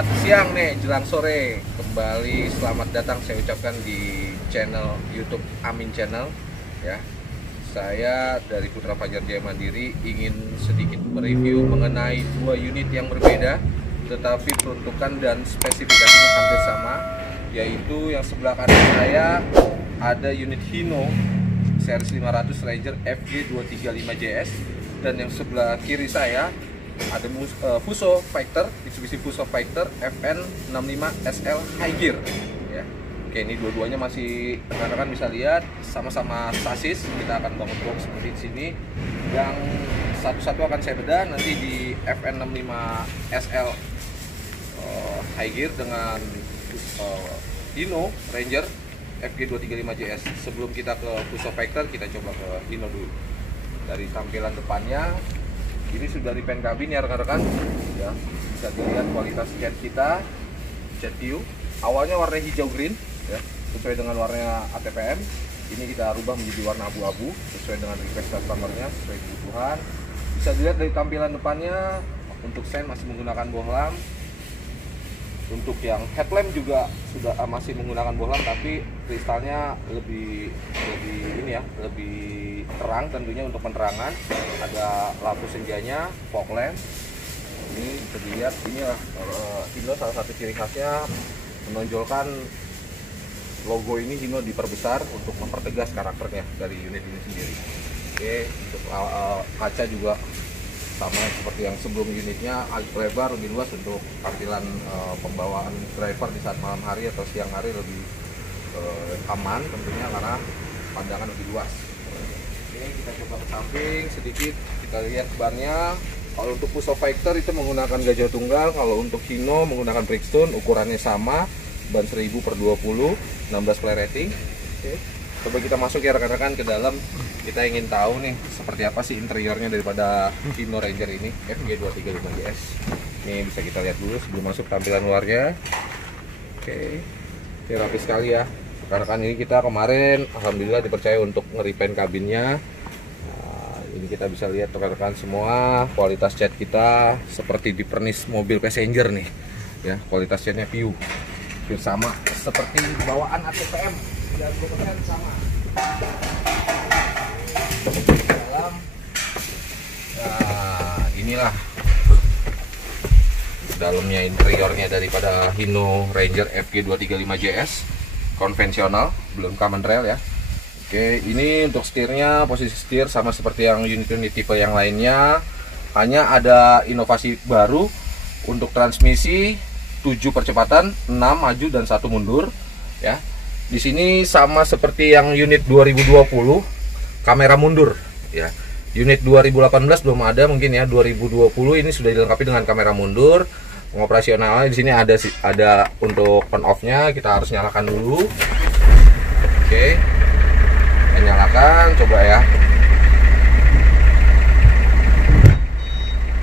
Selamat siang nih, jelang sore. Kembali selamat datang saya ucapkan di channel YouTube Amin Channel ya. Saya dari Putra Fajar Jaya Mandiri ingin sedikit mereview mengenai dua unit yang berbeda, tetapi peruntukan dan spesifikasinya hampir sama, yaitu yang sebelah kanan saya ada unit Hino series 500 Ranger FG235JS, dan yang sebelah kiri saya ada Fuso Fighter, Mitsubishi Fuso Fighter FN65SL High Gear ya. Oke, ini dua-duanya masih rekan-rekan bisa lihat sama-sama sasis. Kita akan bangun box seperti di sini. Yang satu-satu akan saya bedah nanti di FN65SL High Gear dengan Hino Ranger FG235JS. Sebelum kita ke Fuso Fighter, kita coba ke Hino dulu. Dari tampilan depannya, ini sudah repaint kabin ya rekan-rekan ya, bisa dilihat kualitas cat kita, cat view. Awalnya warna hijau green ya, sesuai dengan warna ATPM. Ini kita rubah menjadi warna abu-abu sesuai dengan request customernya, sesuai kebutuhan. Bisa dilihat dari tampilan depannya, untuk sen masih menggunakan bohlam. Untuk yang headlamp juga sudah masih menggunakan bohlam, tapi kristalnya lebih ini ya, lebih terang tentunya untuk penerangan. Ada lampu senjanya, fog lamp. Ini bisa dilihat, inilah Hino salah satu ciri khasnya menonjolkan logo ini. Hino diperbesar untuk mempertegas karakternya dari unit ini sendiri. Oke, untuk kaca juga sama seperti yang sebelum, unitnya agak lebar, lebih luas untuk tampilan pembawaan driver di saat malam hari atau siang hari, lebih aman tentunya karena pandangan lebih luas. Oke, kita coba ke samping sedikit, kita lihat bannya. Kalau untuk Fuso Fighter itu menggunakan gajah tunggal, kalau untuk Hino menggunakan Bridgestone, ukurannya sama, ban 1000/20, 16 play rating. Oke, coba kita masuk ya rekan-rekan ke dalam. Kita ingin tahu nih seperti apa sih interiornya daripada Hino Ranger ini FG235JS. Ini bisa kita lihat dulu sebelum masuk tampilan luarnya. Oke, ini rapi sekali ya rekan-rekan. Ini kita kemarin alhamdulillah dipercaya untuk nge-repaint kabinnya. Ini kita bisa lihat rekan-rekan semua kualitas cat kita seperti di pernis mobil passenger nih ya. Kualitas catnya view sama seperti bawaan ATPM, 30% sama. Dalam, nah inilah dalamnya, interiornya daripada Hino Ranger FG235JS konvensional, belum common rail ya. Oke, ini untuk setirnya, posisi setir sama seperti yang unit-unit tipe yang lainnya, hanya ada inovasi baru untuk transmisi 7 percepatan, 6 maju dan 1 mundur ya. Di sini sama seperti yang unit 2020, kamera mundur ya. Unit 2018 belum ada mungkin ya, 2020 ini sudah dilengkapi dengan kamera mundur. Pengoperasionalnya di sini ada untuk on off-nya, kita harus nyalakan dulu. Oke. Nyalakan, coba ya.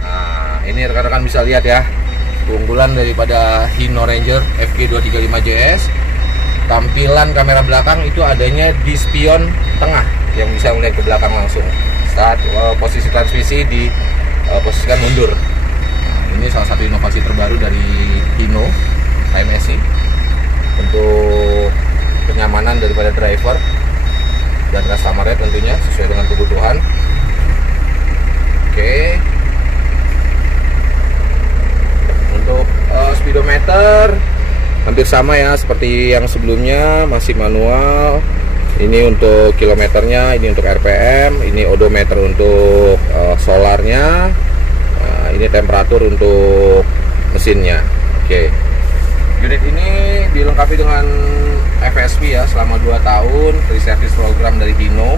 Nah, ini rekan-rekan bisa lihat ya, keunggulan daripada Hino Ranger FG235JS. Tampilan kamera belakang itu adanya di spion tengah yang bisa melihat ke belakang langsung. Saat posisi transmisi posisikan mundur. Nah, ini salah satu inovasi terbaru dari Hino HMSI untuk kenyamanan daripada driver dan customer-nya tentunya sesuai dengan kebutuhan. Oke. Untuk speedometer hampir sama ya seperti yang sebelumnya, masih manual. Ini untuk kilometernya, ini untuk RPM, ini odometer untuk solarnya, ini temperatur untuk mesinnya. Oke. Unit ini dilengkapi dengan FSP ya selama 2 tahun, free service program dari Hino.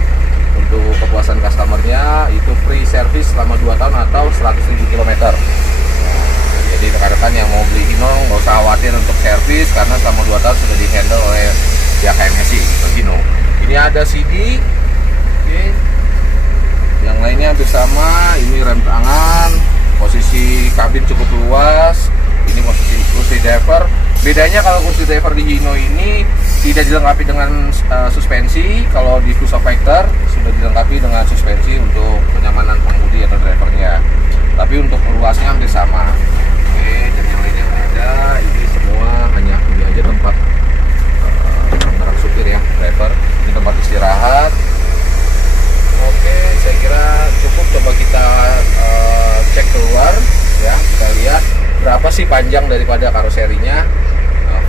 Untuk kepuasan customernya itu free service selama 2 tahun atau 100.000 km. Jadi rekan-rekan yang mau beli Hino nggak usah khawatir untuk servis karena selama 2 tahun sudah di-handle oleh pihak HMSI Hino. Ini ada CD. Oke. Yang lainnya hampir sama. Ini rem tangan, posisi kabin cukup luas. Ini posisi kursi driver. Bedanya kalau kursi driver di Hino ini tidak dilengkapi dengan suspensi. Kalau di Fuso Fighter sudah dilengkapi dengan suspensi untuk kenyamanan pengemudi atau drivernya. Tapi untuk luasnya hampir sama. Oke, dan yang lainnya ada. ada, ini semua hanya ini aja tempat orang supir ya, driver. Ini tempat istirahat. Oke, saya kira cukup. Coba kita cek keluar ya, kita lihat berapa sih panjang daripada karoserinya,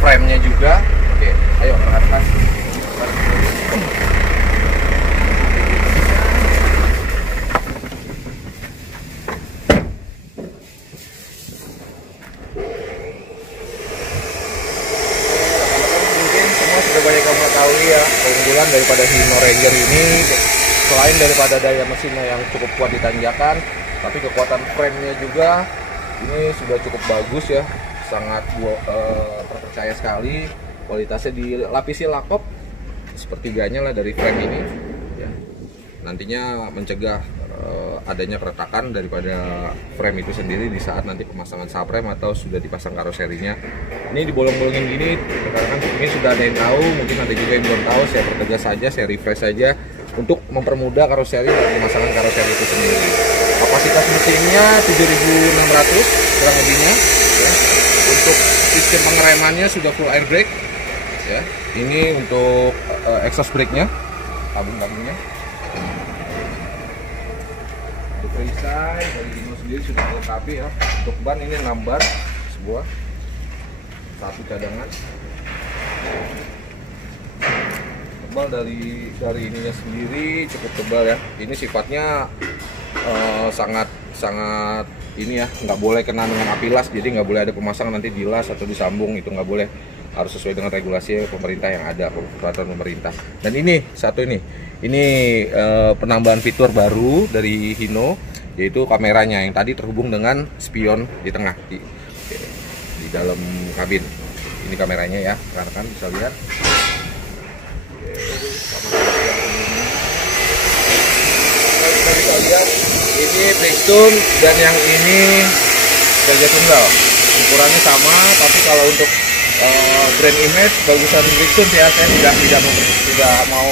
frame-nya juga. Oke, ayo rekan-rekan. Sudah banyak kamu ketahui ya, keunggulan daripada Hino Ranger ini selain daripada daya mesinnya yang cukup kuat di tanjakan, tapi kekuatan frame-nya juga ini sudah cukup bagus ya, sangat terpercaya sekali. Kualitasnya dilapisi lakop sepertiganya lah dari frame ini ya. Nantinya mencegah adanya keretakan daripada frame itu sendiri di saat nanti pemasangan subframe atau sudah dipasang karoserinya. Ini dibolong-bolongin gini, karena ini sudah ada yang tahu, mungkin ada juga yang belum tahu. Saya pertegas saja, saya refresh saja untuk mempermudah karoseri dan pemasangan karoseri itu sendiri. Kapasitas mesinnya 7.600 kurang lebihnya ya. Untuk sistem pengeremannya sudah full air brake ya. Ini untuk exhaust brake-nya, tabung-tabungnya. Perisai dari Hino sendiri sudah dilengkapi ya. Untuk ban ini 6 bar sebuah, satu cadangan. Tebal dari ininya sendiri cukup tebal ya. Ini sifatnya sangat ini ya, nggak boleh kena dengan api las, jadi nggak boleh ada pemasangan nanti dilas atau disambung, itu nggak boleh, harus sesuai dengan regulasi pemerintah yang ada, peraturan pemerintah. Dan ini satu ini penambahan fitur baru dari Hino, yaitu kameranya yang tadi terhubung dengan spion di tengah di dalam kabin. Ini kameranya ya, rekan-rekan bisa lihat. Kita bisa lihat ini Brixton dan yang ini gajah tunggal, ukurannya sama, tapi kalau untuk brand image bagusan Brixton ya, saya tidak mau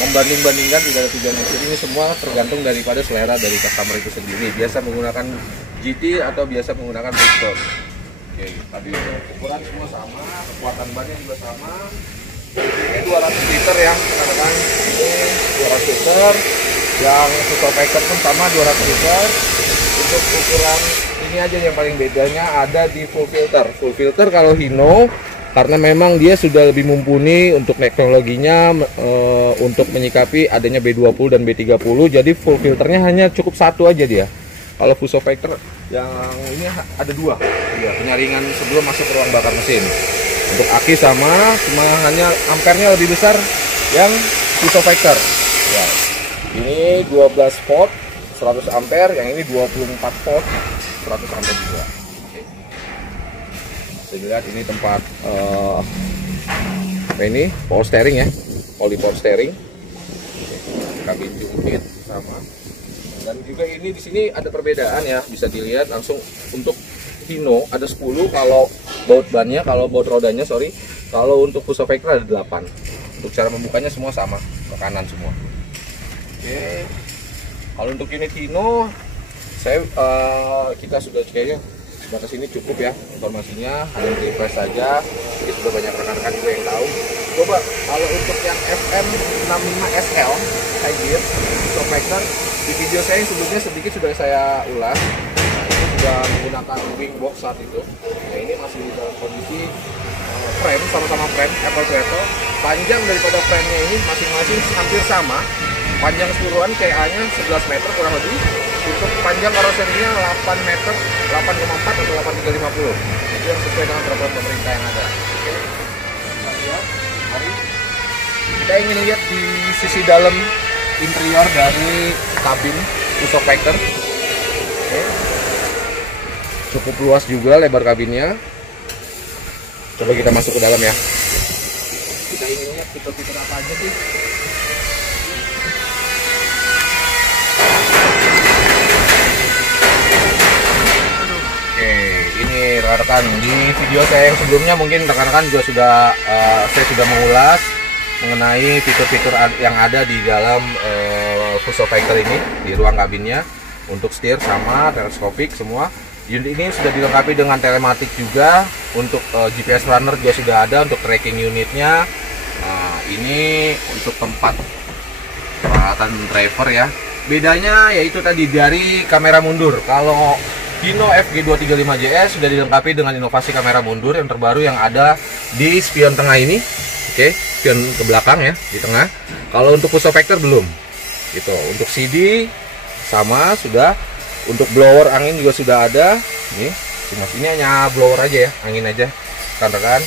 membanding-bandingkan, tidak ada tujuan itu. Ini semua tergantung daripada selera dari customer itu sendiri, biasa menggunakan GT atau biasa menggunakan Brixton. Oke, tadi ukuran semua sama, kekuatan bannya juga sama. Ini 200 liter ya, rekan-rekan. Ini 200 liter. Yang Fuso Packer pun sama 200 liter. Untuk ukuran ini aja yang paling bedanya ada di full filter. Full filter kalau Hino, karena memang dia sudah lebih mumpuni untuk teknologinya, untuk menyikapi adanya B20 dan B30, jadi full filternya hanya cukup satu aja dia. Kalau Fuso Packer yang ini ada dua ya, penyaringan sebelum masuk ke ruang bakar mesin. Untuk aki sama, cuma hanya ampernya lebih besar yang Fuso Packer ya. Ini 12 volt 100 ampere, yang ini 24 volt 100 ampere juga. Bisa dilihat ini tempat apa ini, power steering ya, poly power steering. Kabin unit sama. Dan juga ini di sini ada perbedaan ya, bisa dilihat langsung. Untuk Hino ada 10 kalau baut bannya, kalau baut rodanya sorry. Kalau untuk Fuso Packer ada 8. Untuk cara membukanya semua sama, ke kanan semua. Oke. Kalau untuk unit Hino, kita sudah kayaknya batas ini cukup ya informasinya, hanya refresh saja. Ini sudah banyak rekan-rekan juga yang tahu. Coba kalau untuk yang FM65SL high gear Fuso Packer, di video saya yang sebelumnya sedikit sudah saya ulas. Nah, itu sudah menggunakan wing box saat itu. Nah, ini masih dalam kondisi frame, sama-sama frame apple to apple. Panjang daripada frame-nya ini masing-masing hampir sama. Panjang keseluruhan KA-nya 11 meter kurang lebih. Untuk panjang karoserinya 8 meter, 8,4 atau 8,350. Itu yang sesuai dengan peraturan pemerintah yang ada. Oke, kita lihat. Mari kita ingin lihat di sisi dalam interior dari kabin Fuso Packer. Oke. Cukup luas juga lebar kabinnya. Coba kita masuk ke dalam ya. Kita ingin lihat fitur-fitur apa aja sih. Ini rekan-rekan, di video saya yang sebelumnya mungkin rekan-rekan juga saya sudah mengulas mengenai fitur-fitur yang ada di dalam Fuso Packer ini di ruang kabinnya. Untuk setir sama teleskopik semua. Unit ini sudah dilengkapi dengan telematik juga, untuk GPS runner juga sudah ada untuk tracking unitnya. Nah, ini untuk tempat peralatan driver ya. Bedanya yaitu tadi dari kamera mundur. Kalau Hino FG235JS sudah dilengkapi dengan inovasi kamera mundur yang terbaru yang ada di spion tengah ini. Oke, spion ke belakang ya, di tengah. Kalau untuk push vector belum. Gitu. Untuk CD sama sudah. Untuk blower angin juga sudah ada. Ini hanya blower aja ya, angin aja rekan-rekan.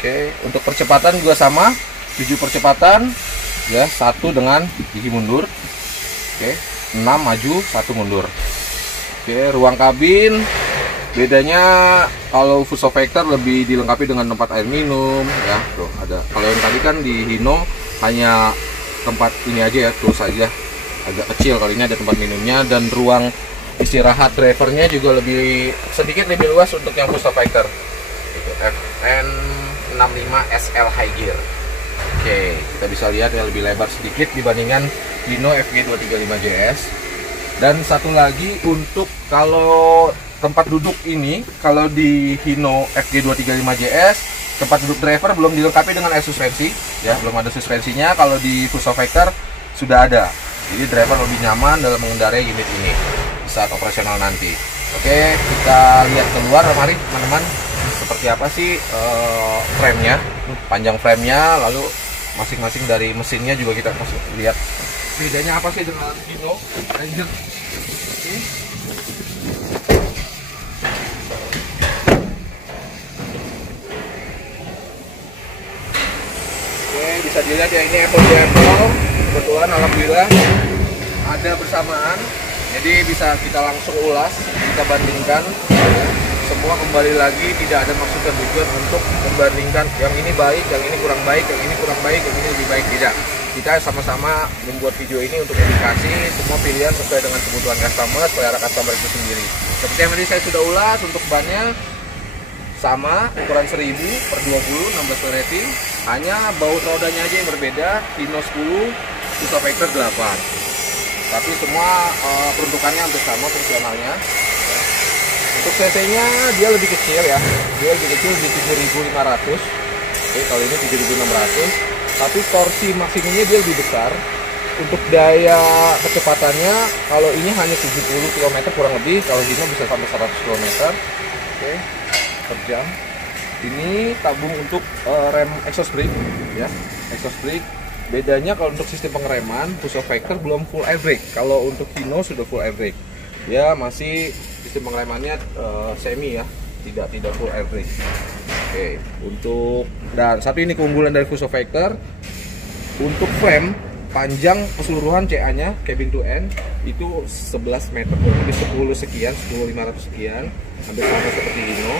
Oke, untuk percepatan juga sama, 7 percepatan ya, 1 dengan gigi mundur. Oke, 6 maju, 1 mundur. Oke, ruang kabin bedanya kalau Fuso Vector lebih dilengkapi dengan tempat air minum ya. Tuh ada. Kalau yang tadi kan di Hino hanya tempat ini aja ya, terus aja agak kecil. Kali ini ada tempat minumnya dan ruang istirahat drivernya juga sedikit lebih luas untuk yang Fuso Vector. FN65 SL High Gear. Oke, kita bisa lihat ya lebih lebar sedikit dibandingkan Hino FG235JS. Dan satu lagi untuk kalau tempat duduk ini, kalau di Hino FG235JS tempat duduk driver belum dilengkapi dengan air suspensi ya, belum ada suspensinya. Kalau di Fuso Vector sudah ada. Jadi driver lebih nyaman dalam mengendarai unit ini saat operasional nanti. Oke, kita lihat keluar, mari teman-teman, seperti apa sih frame-nya, panjang frame-nya, lalu masing-masing dari mesinnya juga kita lihat bedanya apa sih dengan Hino Ranger. Oke, bisa dilihat ya, ini Apple Apple kebetulan alhamdulillah ada bersamaan, jadi bisa kita langsung ulas, kita bandingkan semua. Kembali lagi tidak ada maksud dan tujuan untuk membandingkan yang ini baik, yang ini kurang baik, yang ini kurang baik, yang ini lebih baik, tidak. Kita sama-sama membuat video ini untuk edukasi, semua pilihan sesuai dengan kebutuhan customer, selera customer itu sendiri. Seperti yang tadi saya sudah ulas, untuk bannya sama, ukuran 1000/20, 16 rating, hanya baut rodanya aja yang berbeda, Hino 10, Fuso Vector 8. Tapi semua peruntukannya hampir sama fungsionalnya. Untuk cc-nya dia lebih kecil ya, dia lebih kecil di 7500. Oke, kalau ini 7600. Tapi torsi maksimumnya dia lebih besar. Untuk daya kecepatannya, kalau ini hanya 70 km kurang lebih, kalau Hino bisa sampai 100 km. Oke, per jam. Ini tabung untuk rem exhaust brake ya, exhaust brake. Bedanya kalau untuk sistem pengereman, Fuso Vector belum full air brake. Kalau untuk Hino sudah full air brake. Ya masih sistem pengeremannya semi ya, tidak full air brake. Oke, untuk dan satu ini keunggulan dari Fuso Vector, untuk frame panjang keseluruhan CA-nya cabin to end itu 11 meter, lebih 10 sekian, 10.500 sekian, hampir sama seperti Hino.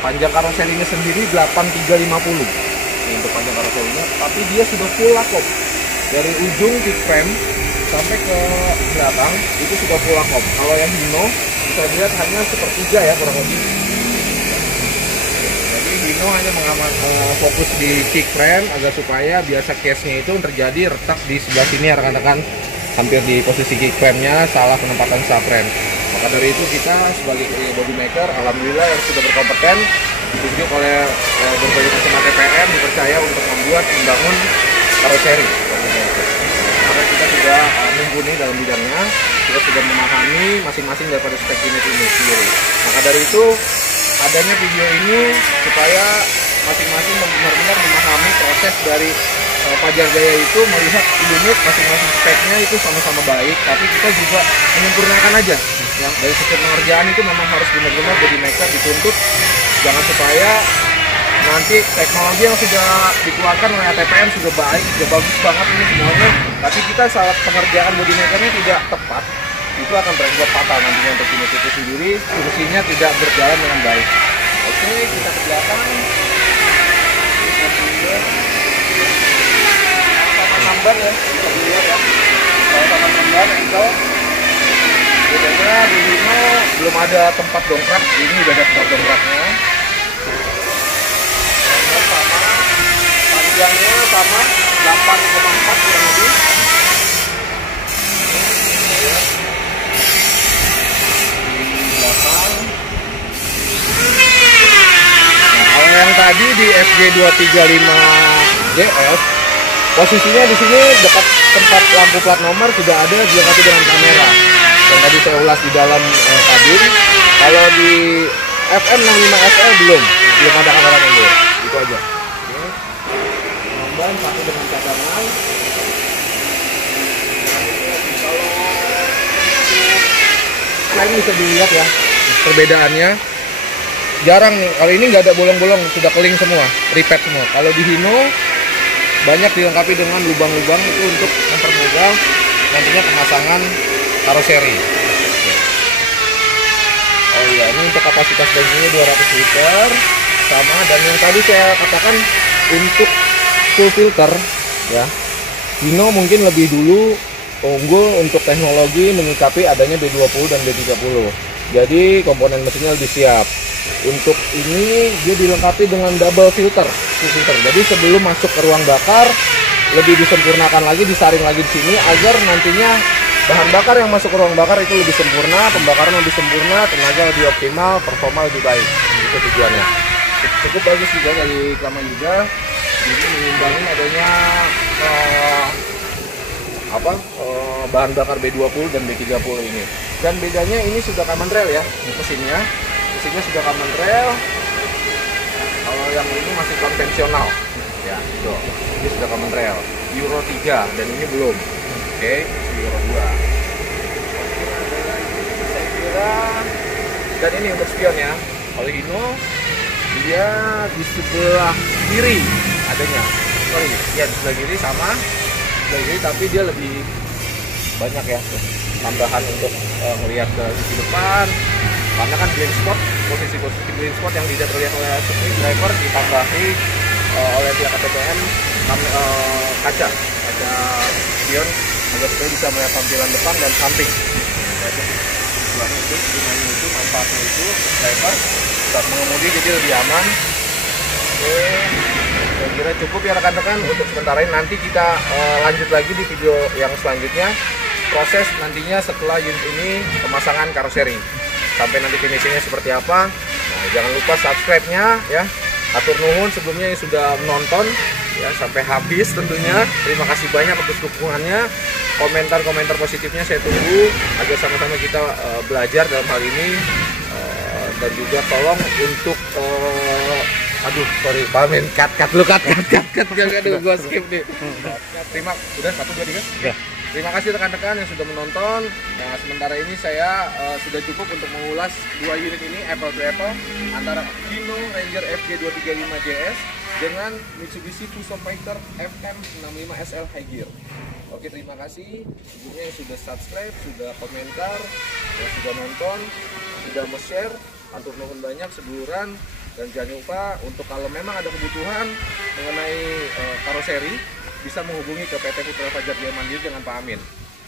Panjang karoserinya sendiri 8350. Ini untuk panjang karoserinya, tapi dia sudah full lakom dari ujung kick frame sampai ke belakang itu sudah full lakom. Kalau yang Hino bisa dilihat hanya sepertiga ya kurang lebih. Jadi Hino hanya fokus di kick frame agar supaya biasa case-nya itu terjadi retak di sebelah sini ya rekan-rekan, hampir di posisi kick frame-nya, salah penempatan subframe. Maka dari itu kita sebagai body maker alhamdulillah yang sudah berkompeten, ditunjuk oleh berbagai macam ATPM, dipercaya untuk membangun karoseri. Karena kita sudah mumpuni dalam bidangnya, kita sudah memahami masing-masing daripada spek unit ini sendiri. Maka dari itu adanya video ini supaya masing-masing benar-benar memahami proses dari Fajar Jaya itu, melihat unit masing-masing speknya itu sama-sama baik, tapi kita juga menyempurnakan aja ya. Dari sisi pengerjaan itu memang harus benar-benar body maker dituntut, jangan supaya nanti teknologi yang sudah dikeluarkan oleh ATPM sudah baik, sudah bagus banget ini semuanya, tapi kita saat pengerjaan body makernya tidak tepat, itu akan berakibat fatal nantinya untuk unit itu sendiri, fungsinya tidak berjalan dengan baik. Oke, kita ke belakang. Sambar ya, bisa dilihat ya. Kalau sama sambar itu bedanya di Hino belum ada tempat dongkrak, ini udah ada tempat dongkraknya. Sama, panjangnya sama 8,4 kurang lebih. Di belakang tadi di FG235JS, posisinya di sini dekat tempat lampu plat nomor sudah ada dilengkapi dengan kamera. Yang tadi saya ulas di dalam kabin. Kalau di FM65SL belum ada kamera mundur. Itu aja. Oke. Ban satu dengan cadangan. Nah, ini bisa dilihat ya perbedaannya. Jarang nih, kalau ini nggak ada bolong-bolong, sudah keling semua, repeat semua. Kalau di Hino banyak dilengkapi dengan lubang-lubang itu untuk mempermudah nantinya pemasangan karoseri. Oh iya, ini untuk kapasitas bensinnya 200 liter sama, dan yang tadi saya katakan untuk full filter ya, Hino mungkin lebih dulu unggul untuk teknologi menyikapi adanya B20 dan B30. Jadi komponen mesinnya lebih siap. Untuk ini dia dilengkapi dengan double filter, full filter. Jadi sebelum masuk ke ruang bakar lebih disempurnakan lagi, disaring lagi di sini agar nantinya bahan bakar yang masuk ke ruang bakar itu lebih sempurna, pembakaran lebih sempurna, tenaga lebih optimal, performa lebih baik. Itu tujuannya. Cukup bagus juga dari Klama juga. Jadi mengimbangi adanya bahan bakar B20 dan B30 ini. Dan bedanya ini sudah common rail ya mesinnya. Mesinnya sudah common rail. Kalau yang ini masih konvensional. Ya, itu. Ini sudah common rail. Euro 3 dan ini belum. Oke, Euro 2. Saya kira, dan ini untuk spion ya. Kalau Hino dia di sebelah kiri adanya. Sorry, ya di sebelah kiri sama. Tapi dia lebih banyak ya tambahan untuk melihat ke sisi depan, karena kan blind spot, posisi blind spot yang tidak terlihat oleh driver ditambahi oleh pihak KTPM kaca spion agar supaya bisa melihat tampilan depan dan samping. Tujuannya itu, gunanya itu, manfaatnya itu driver saat mengemudi jadi lebih aman. Oke, saya kira cukup ya rekan-rekan untuk sementara ini. Nanti kita lanjut lagi di video yang selanjutnya, proses nantinya setelah unit ini pemasangan karoseri sampai nanti finishingnya seperti apa. Nah, jangan lupa subscribe-nya ya. Atur nuhun sebelumnya yang sudah menonton ya sampai habis tentunya. Terima kasih banyak atas dukungannya. Komentar-komentar positifnya saya tunggu agar sama-sama kita belajar dalam hal ini, dan juga tolong untuk pamen cut lu cut aduh gua skip nih. Udah 1 2 3 ya. Terima kasih rekan-rekan yang sudah menonton. Nah, sementara ini saya sudah cukup untuk mengulas 2 unit ini apple to apple antara Hino Ranger FG235JS dengan Mitsubishi Fuso Fighter FM65SL High Gear. Oke, terima kasih sebelumnya yang sudah subscribe, sudah komentar, yang sudah nonton, sudah share. Atur nuhun banyak sebuluran. Dan jangan lupa untuk kalau memang ada kebutuhan mengenai karoseri, bisa menghubungi ke PT Putra Fajar Jaya Mandiri dengan Pak Amin.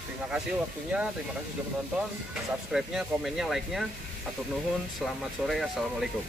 Terima kasih waktunya, terima kasih sudah menonton. Subscribe-nya, komennya, like-nya. Atur nuhun, selamat sore, assalamualaikum.